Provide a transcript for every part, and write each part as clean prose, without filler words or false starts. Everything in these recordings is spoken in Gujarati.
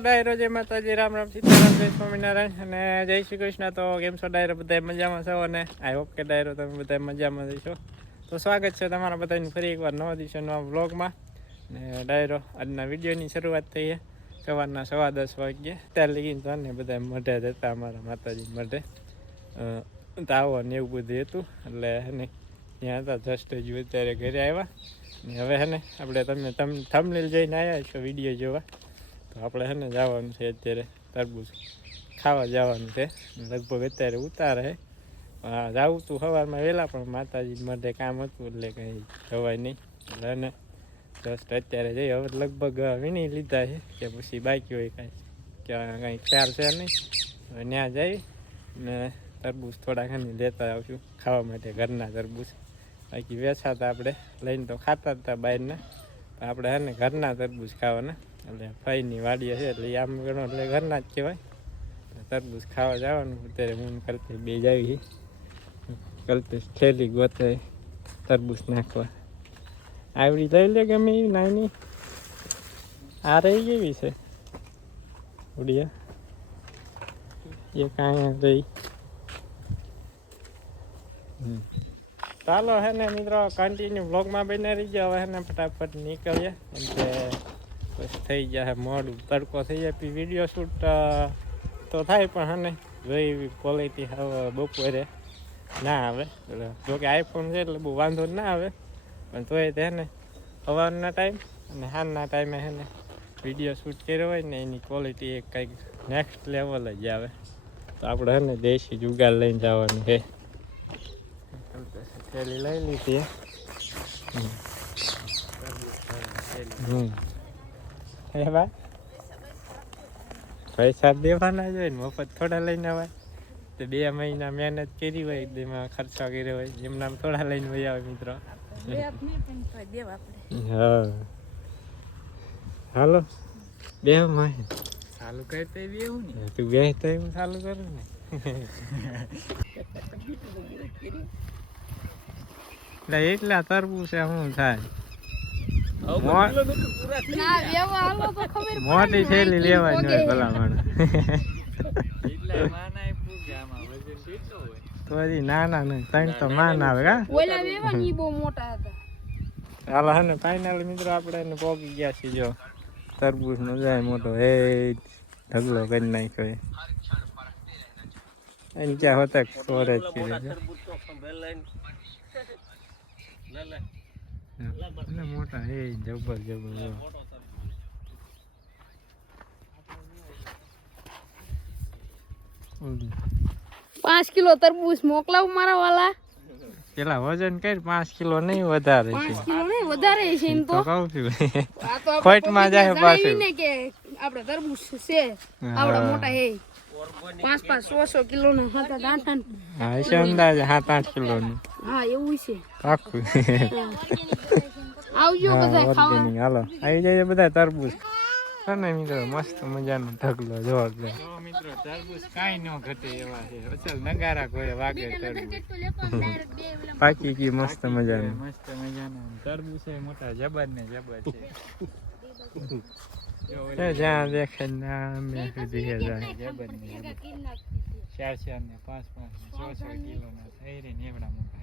ડાયરો જય માતાજી, રામ રામ, સીતારામ, જય સ્વામિનારાયણ અને જય શ્રી કૃષ્ણ. તો કેમ છો ડાયરો? બધા મજામાં છો અને આઈ હોપ કે ડાયરો તમે બધા મજામાં જશો. તો સ્વાગત છે તમારા બધાની ફરી એકવાર નવા દિવસે નવા વ્લોગમાં. ને ડાયરો આજના વિડીયોની શરૂઆત થઈ છે સવારના 10:15 વાગ્યે. ત્યારે લગીને તો ને બધા મઢે જતા અમારા માતાજી મઢે તાવો ને એવું બધું હતું. એટલે એને ત્યાં હતા જસ્ટ હજુ અત્યારે ઘરે આવ્યા ને હવે હે ને આપણે તમે થંબનેલ જોઈને આવ્યા છો વિડીયો જોવા. તો આપણે હે ને જવાનું છે અત્યારે તરબૂચ ખાવા જવાનું છે. લગભગ અત્યારે ઉતારે જવું તું સવારમાં વહેલા પણ માતાજી માટે કામ હતું એટલે કંઈ જવાય નહીં. એટલે એને જસ્ટ અત્યારે જઈ હવે લગભગ વીણી લીધા છે કે પછી બાકી હોય કાંઈ ખ્યાલ છે નહીં. હવે ત્યાં જઈ ને તરબૂચ થોડા ઘણી લેતા આવશું ખાવા માટે, ઘરના તરબૂચ. બાકી વેચાતા આપણે લઈને તો ખાતા હતા બહારના, આપણે હે ને ઘરના તરબૂચ ખાવાના. એટલે ફઈની વાડીએ છે એટલે આમ ગણો એટલે ઘરના જ કહેવાય. તરબૂચ ખાવા જવાનું અત્યારે હું કરતી બે જાવી કરતી થેલી ગોતે તરબૂચ નાખવા. આવડી લઈ લે ગમે એવી નાની આ રહી કેવી છે ઉડિયા એ કાંઈ રહી. ચાલો હે ને મિત્રો કન્ટિન્યુ બ્લોગમાં બને રહી ગયો. હવે હે ને ફટાફટ નીકળીએ કેમ કે બસ થઈ જાય મોડું, તડકો થઈ જાય. પછી વિડીયો શૂટ તો થાય પણ હે ને જોઈ એવી ક્વોલિટી હવે બપોરે ના આવે. એટલે જોકે આઈફોન છે એટલે બહુ વાંધો ના આવે પણ તોય તે હે ને સવારના ટાઈમ અને સાંજના ટાઈમે હે ને વિડીયો શૂટ કર્યો હોય ને એની ક્વોલિટી એક કંઈક નેક્સ્ટ લેવલ જ આવે. તો આપણે હે ને દેશી જુગાર લઈને જવાનું છે. થેલી લઈ લીધી હે ભાઈ, પૈસા દેવાના જ હોય ને, મફત થોડા લઈને આવે. તો 2 મહિના મહેનત કરી હોય એમાં ખર્ચો કર્યો હોય એમ નામ થોડા લઈને વહી આવે મિત્રો. હા હાલો બે માં ચાલુ કરતા બેવું ને તું બેસતા એવું ચાલુ કરું ને. એટલે એટલા તરબૂચ શું થાય મોટી થેલી લેવાની હોય ભલામણ. તો હજી નાના નહીં 3 તો માન આવે કા. હાલો હે ને ફાઇનલ મિત્રો આપણે એને પહોંચી ગયા છીએ. જો તરબૂચ નો જાય મોટો એ ઢગલો કરી નાખ્યો એને ક્યાં હોતા સ્ટોરેજ કરે છે મોટા એ જબર જબર. 5 કિલો તરબૂચ મોકલાવ મારા વાલા. પેલા વજન કઈ 5 કિલો નહીં વધારે છે. 5 કિલો નહીં વધારે છે એમ તો કહું છું. ખોટમાં જાય પાછું ને કે આપણે તરબૂચ છે આવડા મોટા હે 5-600 કિલો નો 7-8. હા છે અંદાજે 7-8 કિલો નું. હા એવું છે પાક્કું. આવજો બધા ખાવા. હાલો આવી જાય બધા તરબૂચ. અને મિત્રો મસ્ત મજાનો ઢગલો જોરદાર. જો મિત્રો તરબૂચ કાઈ ન ઘટે એવા છે. અસલ નગારા કોઈ વાગે તરબૂચ. પાકી કી મસ્ત મજાનું તરબૂચ છે મોટા જબર ને જબર છે. જ્યાં દેખે નામે સુધી જાય જબર ને 4-4 ને 5-5 600 કિલો ના થઈ રે ને એવડા મોટા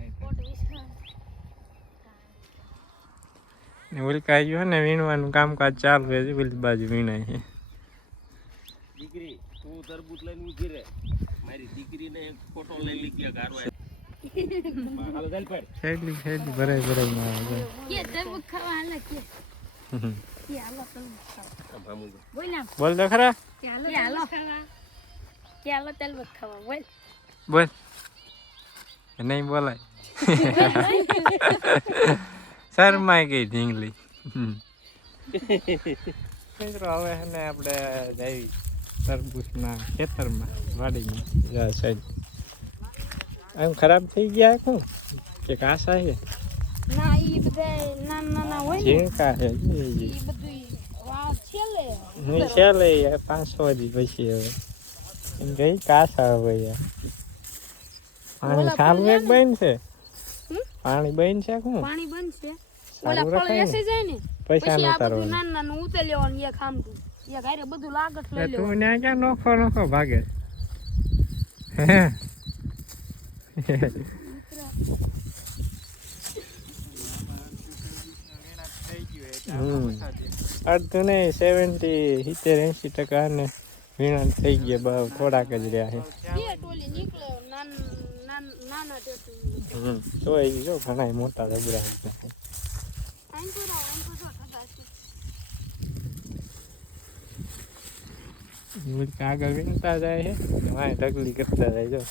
ને ઓલી કાયું ને વીણવાનું કામકાજ ચાલુ છે. ઓલી બાજુ વીણાય છે. દીકરી તું તરબૂચ લઈને ઊભી રહે, મારી દીકરીને એક ફોટો લઈ લીધી કારવા. હાલો ચાલ પર છેડી ભરાઈ ભરાઈ માં આવે કે તરબૂચ ખાવા હાલે કે કે હાલો તરબૂચ ખાવા બોલ ના બોલ તો ખરા કે હાલો ખાવા કે હાલો તરબૂચ ખાવા બોલ બોલ નહીં બોલાય. શરમાઈ ગઈ ઢીંગલી. મિત્રો હવે ને આપણે જઈ તરબૂચના ખેતરમાં વાડીમાં સાઈડ. આમ ખરાબ થઈ ગયા શું કે કાસા છે? ના ઈ બધા નાના હોય ને ઝીણકા છે. ઈ બધું વાવ છેલે હું છેલે 500 દી પછી હવે એમ કઈ કાસા હવે યાર. પાણી ખાલું એક બન છે. પાણી બન છે શું? પાણી બંધ છે. ઓલા ફળ વેસી જાય ને પૈસા પછી આ ઉતારવાનું. બધું નાના નાનું ઉતારી લેવાનું એક આમતું યા ગાયરે બધું લાગત લઈ એટલે લેવું તું ત્યાં ક્યાં નોખો ભાગે અડધું નહીં 70-80% ને વીણા થઈ ગયા બહુ થોડાક જ રહ્યા છે બે ટોલી નીકળે નાના ટેટુ તો એ જો ઘણા મોટા રબડા આઈન તો જો થતા છે આગળ વીણતા જાય છે વાય ઢગલી કરતા જાય જો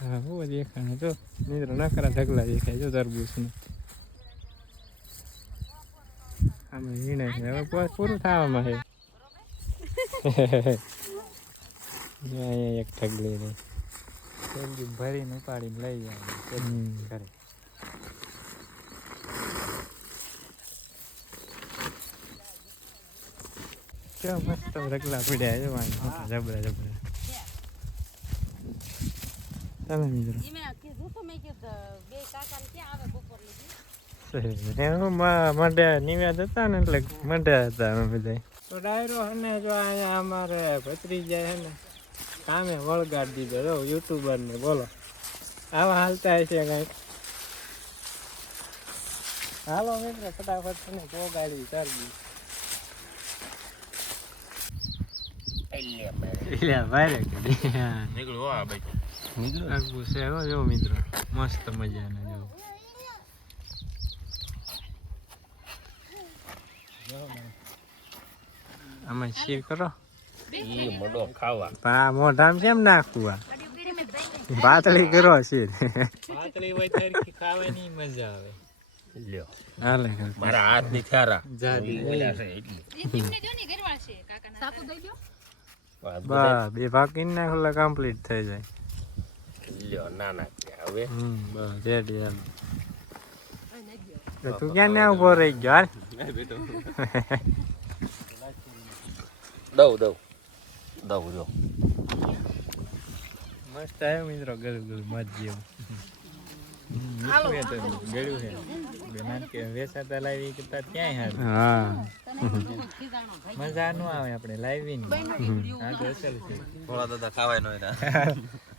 હા બહુ દેખાય જો મિત્રો નકરા ઢગલા દેખાય જો તરબૂચનું આમાં વીણે છે હવે પૂરું થવામાં છે અહીંયા એક ઢગલી રહી ભરીને ઉપાડીને લઈ જાય ઘરે કેવા મસ્ત ઢગલા પડ્યા જો જબરા જબરા ચાલો મિત્રો મંડે નિવેદ હતા ને એટલે મંડે હતા અમે બધા તો ડાયરો અને જો અહીંયા અમારે ભત્રીજા છે ને કામે વળગાડી દીધો જો યુટ્યુબર ને બોલો આવા હાલતા હશે કઈક હાલો મિત્રો ફટાફટ ને પોગાડી તરબી મિત્રો મસ્ત મજાના જો આમાં શીર કરો મોઢામ કેમ નાખવું પાતળી કરો શીર પાતળી હોય તરકી ખાવાની મજા આવે લ્યો હાલે મારા હાથ ની થારા જાદી બોલ્યા છે એટલે બા બે ભાગ ઇન નાખલા કમ્પ્લીટ થઈ જાય લ્યો ના ના હવે બસ રેડી હાલ તું ક્યાં ને ઉભો રહી ગયો હાલ દઉં જો મસ્ત આવ્યો મિત્રો ગળું ગળું મત જેવું ગળ્યું છે વેચાતા લાવી કરતા ક્યાંય હાલ મજા નો આવે આપણે લાવી ને હા તો અસલ છે થોડા દાદા ખાવાય નો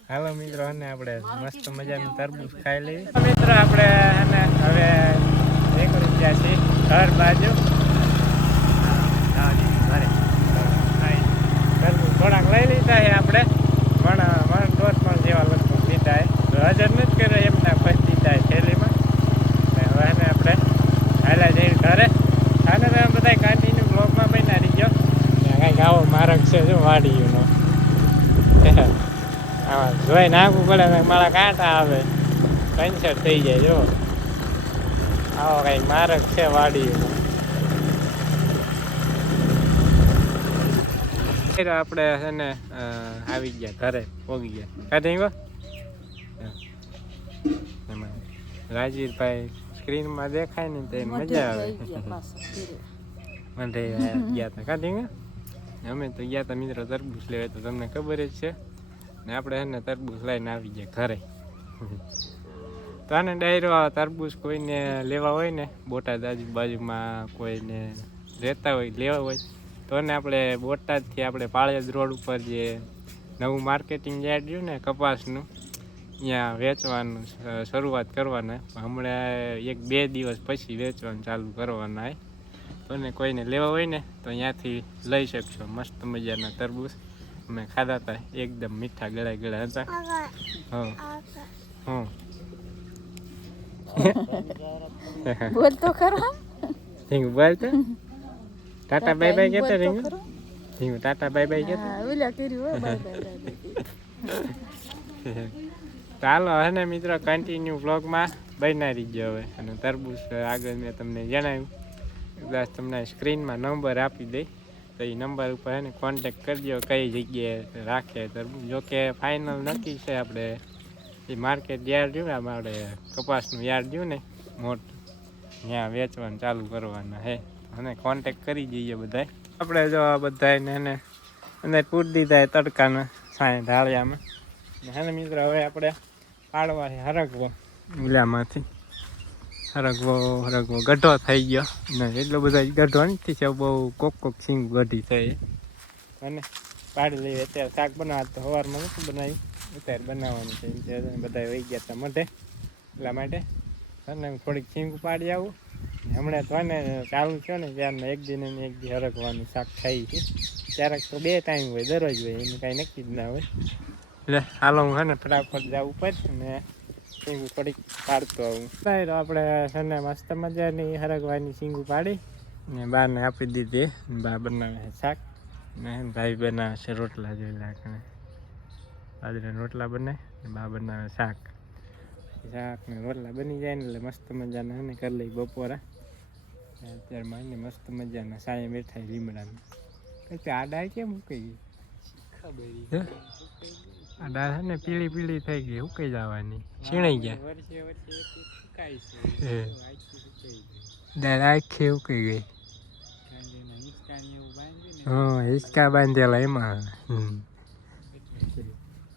હાલો મિત્રો અને આપણે મસ્ત મજાનું તરબૂચ ખાઈ લઈએ મિત્રો આપણે હવે નીકળી ગયા છીએ ઘર બાજુ થોડાક લઈ લીધા છે આપણે પણ દોસ્ત પણ જેવા લગભગ લીધા છે હજર નથી કરે એમના પછી દીધા છે થેલીમાં હવે આપણે હાલા જઈને ઘરે અને તમે બધા કન્ટિન્યુ બ્લોગમાં બના રહી ગયો કંઈક આવો માર્ગ છે જો વાડીઓનો આમાં જોઈ નાખવું પડે મારા કાંટા આવે પંચર થઈ જાય જો આવો કંઈક માર્ગ છે વાડીઓનો આપણે છે ને આવી ગયા ઘરે પોગી ગયા કાઢી ગયો રાજીરભાઈ સ્ક્રીનમાં દેખાય ને તો મજા આવે મને ગયા હતા કાઢી ગયા અમે તો ગયા હતા મિત્રો તરબૂચ લેવા તો તમને ખબર જ છે ને આપણે છે ને તરબૂચ લઈને આવી ગયા ઘરે તો આને ડાયરો તરબૂચ કોઈને લેવા હોય ને બોટાદ આજુબાજુમાં કોઈને રહેતા હોય લેવા હોય તો ને આપણે બોટાદથી આપણે પાળિયાદ રોડ ઉપર જે નવું માર્કેટિંગ યાર્ડ રહ્યું ને કપાસનું ત્યાં વેચવાનું શરૂઆત કરવાના હમણાં 1-2 દિવસ પછી વેચવાનું ચાલુ કરવાના હોય તો ને કોઈને લેવા હોય ને તો ત્યાંથી લઈ શકશો મસ્ત મજાના તરબૂચ અમે ખાધા હતા એકદમ મીઠા ગળા ગળા હતા હા બોલ તો ખરા બોલ તો ટાટા બાય બાય કેતા રીંગુ રીંગુ ટાટા બાય બાય કેતા ઓલા કર્યું હો બાય બાય ચાલો હે ને મિત્રો કન્ટિન્યુ વ્લોગમાં બનાવી ગયો હવે અને તરબૂચ આગળ મેં તમને જણાવ્યું બસ તમને સ્ક્રીનમાં નંબર આપી દઈ તો એ નંબર ઉપર એને કોન્ટેક કરજો કઈ જગ્યાએ રાખે તરબૂચ જોકે ફાઇનલ નક્કી છે આપણે એ માર્કેટ યાર્ડ રહ્યું ને આપણે કપાસનું યાર્ડ રહ્યું ને મોટું ત્યાં વેચવાનું ચાલુ કરવાના હે અને કોન્ટેક કરી જઈએ બધા આપણે જો બધાને એને અંદર પૂરી દીધા તડકાના સાંય ઢાળિયામાં હે ને મિત્રો હવે આપણે પાડવા છે હરકવા ઉલામાંથી હરગવો ગઢો થઈ ગયો ને એટલો બધા ગઢો નથી છે બહુ કોક સિંગ ગઢી થઈ અને પાડી લઈએ અત્યારે શાક બનાવવા તો સવારમાં નથી બનાવી અત્યારે બનાવવાનું છે બધા વહી ગયા હતા મઢે એટલા માટે અને થોડીક સિંગ પાડી આવું હમણાં તો ને ચાલુ થયો ને ત્યારને એક દી હરગવાનું શાક ખાઈ છે ક્યારેક તો 2 ટાઈમ હોય દરરોજ હોય એનું કાંઈ નક્કી જ ના હોય એટલે હાલો હું છે ને ફટાફટ જવું પડે ને સિંગું થોડીક પાડતો આવું આપણે છે ને મસ્ત મજાની હરગવાની સિંગું પાડી ને બારને આપી દીધી બા બનાવે શાક ને ભાઈ બનાવે છે રોટલા જોઈ લાગે બાજરાના રોટલા બને બા બનાવે શાક ને રોટલા બની જાય ને એટલે મસ્ત મજાના એને કરી લઈ બપોરા અત્યારમાં એને મસ્ત મજાના સાંજે બેઠા લીમડામાં આ દાળ કેમ ઉકાઈ ગઈ આ દાળ છે ને પીળી થઈ ગઈ ઉકાઈ જવાની છીણાઈ ગયા દાળ આખી ઉકાઈ ગઈ હા હિંચકા બાંધેલા એમાં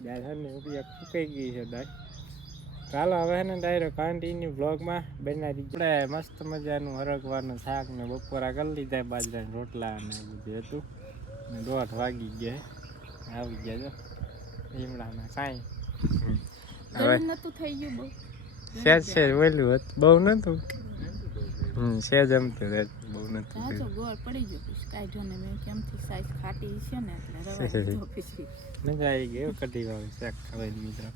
દાળ છે ને ઉકાઈ ગઈ છે દાળ ચાલો હવે ને ડાયરેક્ટ કન્ટિન્યુ બ્લોગમાં બનાવી આપણે મસ્ત મજાનું હરગવાનું શાક ને બપોરા કરી લીધા બાજરાના રોટલા ને બધું હતું ને 1:30 વાગી ગયા આવી ગયા જો લીમડાના સાંઈ હવે સેજ ઓલું હતું બહુ નતું સેજ જમતું બહુ નતું મજા આવી ગઈ કઢી વાળું શાક ખાવાની મિત્રો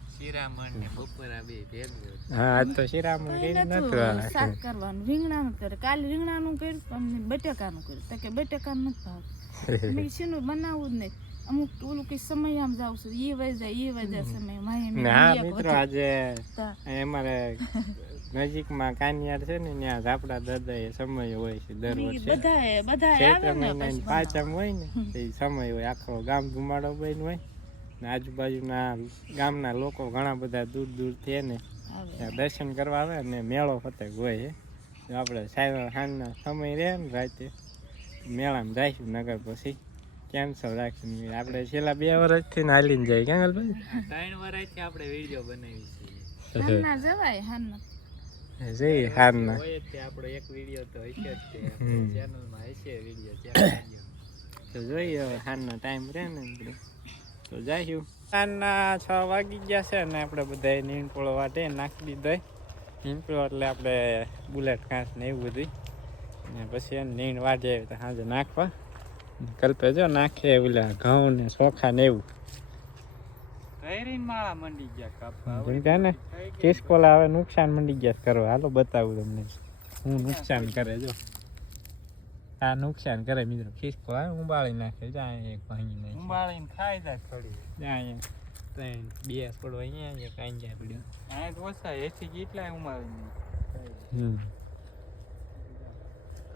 હા આજ તો શિરામણ કઈ નતું શાક કરવાનું રીંગણાનું કરે કાલે રીંગણાનું કર્યું અમને બટાકાનું કર્યું તો કે બટાકાનું નથી ભાવતું મેં શેનું બનાવવું જ નહીં અમુક ઓલું કઈ સમય આમ જાવ છું એ વજે સમય હા મિત્રો આજે અમારે નજીકમાં કાનિયાર છે ને ત્યાં આપડા દાદા એ સમય હોય છે દર વર્ષે ચૈત્ર મહિનાની પાંચમ હોય ને એ સમય હોય આખો ગામ ધુમાડો બન હોય ને આજુબાજુના ગામના લોકો ઘણા બધા દૂરથી ને દર્શન કરવા આવે ને મેળો ફતેક હોય આપણે સાંજના સમય રહે ને રાતે મેળામાં જઈશું નગર પછી કેન્સલ રાખીને આપણે છેલ્લા 2 વર્ષથી હાલીને જાય ક્યાં ભાઈ 3 વર્ષથી આપણે વિડીયો બનાવી છીએ જવાય હારના જઈ હારના આપણે એક વિડીયો તો હશે જ તે ચેનલમાં હશે વિડીયો તો જોઈએ હવે હારના ટાઈમ રહે ને તો જઈશું સાંજના 6 વાગી ગયા છે ને આપણે બધા નીણપોળો વાટે નાખી દીધો નીણપોળો એટલે આપણે બુલેટ ઘાસ ને એવું બધું ને પછી એને નીણ વાટે તો સાંજે નાખવા કલ્પે જો નાખે ઓલા ઘઉં ને ચોખા ને એવું ને કિસકોલા હવે નુકસાન મંડી ગયા કરવા હાલો બતાવું તમને હું નુકસાન કરે જો આ નુકસાન કરે મિત્રો ખિસકો આવે ઉંબાળી નાખે જાય એક ભાંગી નાખે ઉંબાળીને ખાઈ જાય થોડી જાય 2 થોડો અહીંયા એક આંજા પડ્યો આ તો ઓછા એથી કેટલા ઉંબાળી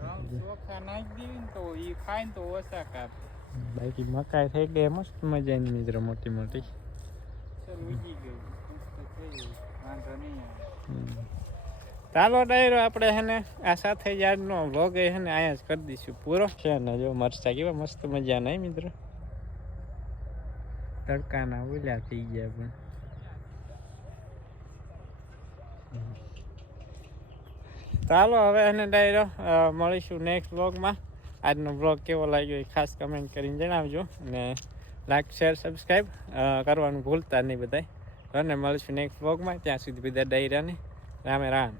ચોખા નાખી દેવી ને તો એ ખાય ને તો ઓછા કાપે બાકી મકાઈ થઈ ગઈ મસ્ત મજાની મિત્રો મોટી મોટી ચાલો ડાયરો આપણે હે ને આ સાથે જ આજનો વ્લોગ હે ને અહીંયા જ કરી દઈશું પૂરો છે ને જો મરચા કેવા મસ્ત મજા નહીં મિત્રો તડકાના ઉલ્યા થઈ ગયા પણ ચાલો હવે એને ડાયરો મળીશું નેક્સ્ટ વ્લોગમાં આજનો વ્લોગ કેવો લાગ્યો એ ખાસ કમેન્ટ કરીને જણાવજો અને લાઈક શેર સબસ્ક્રાઈબ કરવાનું ભૂલતા નહીં બધાય અને મળીશું નેક્સ્ટ વ્લોગમાં ત્યાં સુધી બધા ડાયરાને રામે રામ